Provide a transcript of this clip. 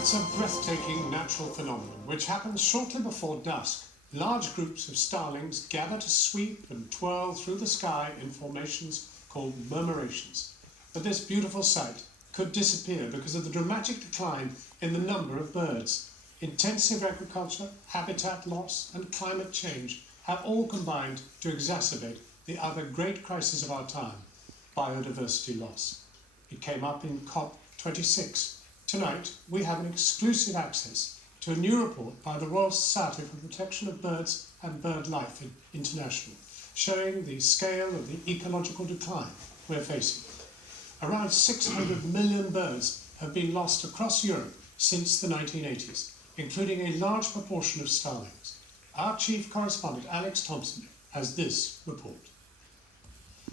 It's a breathtaking natural phenomenon which happens shortly before dusk. Large groups of starlings gather to sweep and twirl through the sky in formations called murmurations. But this beautiful sight could disappear because of the dramatic decline in the number of birds. Intensive agriculture, habitat loss, and climate change have all combined to exacerbate the other great crisis of our time, biodiversity loss. It came up in COP26. Tonight, we have an exclusive access to a new report by the Royal Society for the Protection of Birds and Bird Life International, showing the scale of the ecological decline we're facing. Around 600 million birds have been lost across Europe since the 1980s, including a large proportion of starlings. Our chief correspondent, Alex Thompson, has this report.